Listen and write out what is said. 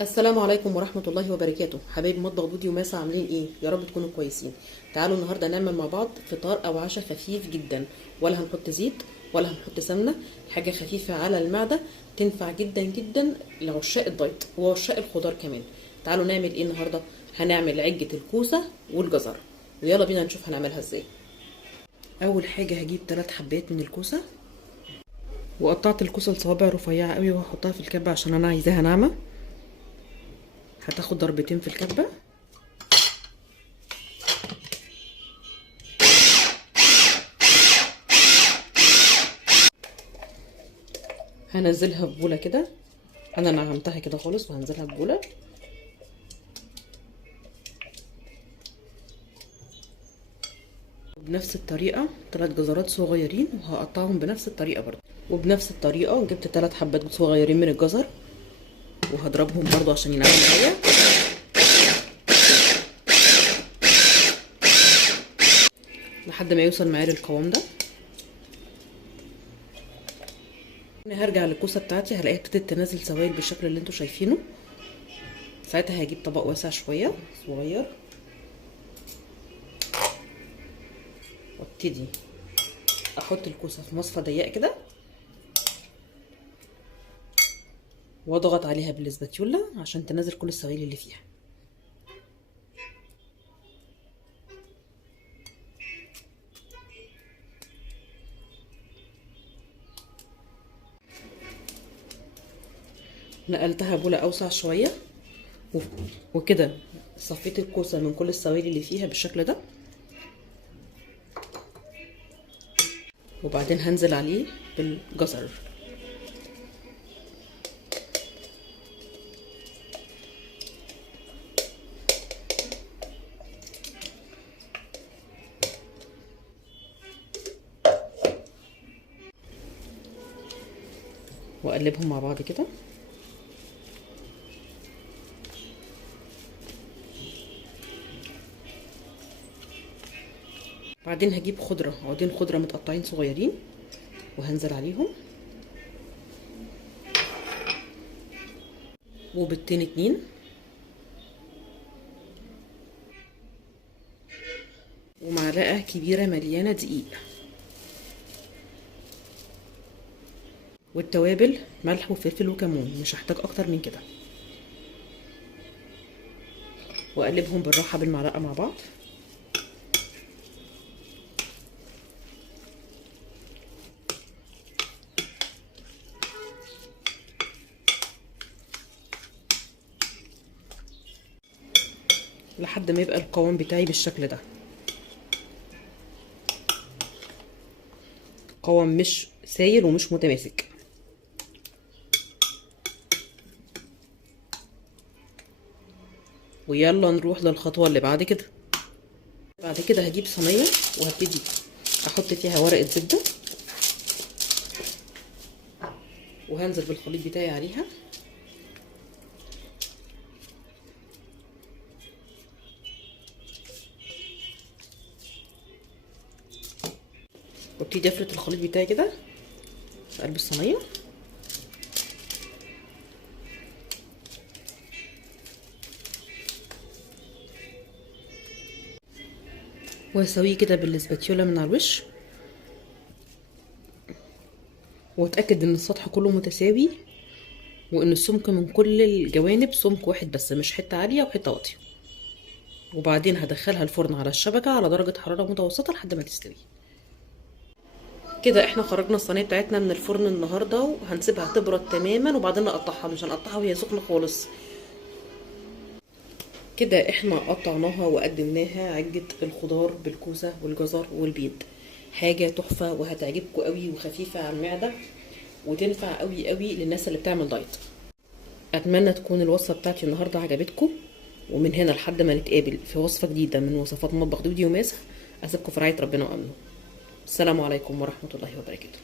السلام عليكم ورحمة الله وبركاته. حبايب مطبخ دودي وماسة، عاملين ايه؟ يا رب تكونوا كويسين. تعالوا النهاردة نعمل مع بعض فطار او عشاء خفيف جدا، ولا هنحط زيت ولا هنحط سمنة. حاجة خفيفة على المعدة، تنفع جدا جدا لعشاق الدايت وعشاق الخضار كمان. تعالوا نعمل ايه النهاردة؟ هنعمل عجة الكوسة والجزر، ويلا بينا نشوف هنعملها ازاي. اول حاجة هجيب 3 حبات من الكوسة، وقطعت الكوسة لصوابع رفيعة قوي وهحطها في الكبة عشان انا عايزاها ناعمة. هتاخد ضربتين في الكبة. هنزلها في بوله كده، انا نعمتها كده خالص وهنزلها في بوله. بنفس الطريقه 3 جزرات صغيرين وهقطعهم بنفس الطريقه برضو، وبنفس الطريقه جبت 3 حبات صغيرين من الجزر وهضربهم برضو عشان ينعموا معايا. لحد ما يوصل معايا للقوام ده. انا هرجع للكوسه بتاعتي هلاقيها ابتدت تنزل سوائل بالشكل اللي انتوا شايفينه. ساعتها هجيب طبق واسع شويه صغير، وابتدي احط الكوسه في مصفى ضيقه كده، واضغط عليها بالاسباتيولا عشان تنزل كل السوائل اللي فيها. نقلتها بوله اوسع شويه، وكده صفيت الكوسه من كل السوائل اللي فيها بالشكل ده. وبعدين هنزل عليه بالجزر. واقلبهم مع بعض كده. بعدين هجيب عودين خضره متقطعين صغيرين وهنزل عليهم، وبيضتين 2، ومعلقه كبيره مليانه دقيق، والتوابل ملح وفلفل وكمون، مش هحتاج اكتر من كده. واقلبهم بالراحه بالمعلقه مع بعض. لحد ما يبقى القوام بتاعي بالشكل ده. قوام مش سايل ومش متماسك. ويلا نروح للخطوه اللي بعد كده. بعد كده هجيب صينيه وهبتدي احط فيها ورقه زبده، وهنزل بالخليط بتاعي عليها. وابتدي افرد الخليط بتاعي كده في قلب الصينيه. وهسويه كده بالاسباتيولا من على الوش، واتاكد ان السطح كله متساوي، وان السمك من كل الجوانب سمك واحد بس، مش حته عاليه وحته واطيه. وبعدين هدخلها الفرن على الشبكه على درجه حراره متوسطه لحد ما تستوي. كده احنا خرجنا الصينيه بتاعتنا من الفرن النهارده، وهنسيبها تبرد تماما وبعدين نقطعها. مش هنقطعها وهي سخنه خالص. كده احنا قطعناها وقدمناها عجة الخضار بالكوسة والجزر والبيض. حاجة تحفة وهتعجبكم قوي وخفيفة على المعدة، وتنفع قوي قوي للناس اللي بتعمل دايت. اتمنى تكون الوصفة بتاعتي النهاردة عجبتكم، ومن هنا لحد ما نتقابل في وصفة جديدة من وصفات مطبخ دودي وماسة، اسيبكم في رعاية ربنا وامنه. السلام عليكم ورحمة الله وبركاته.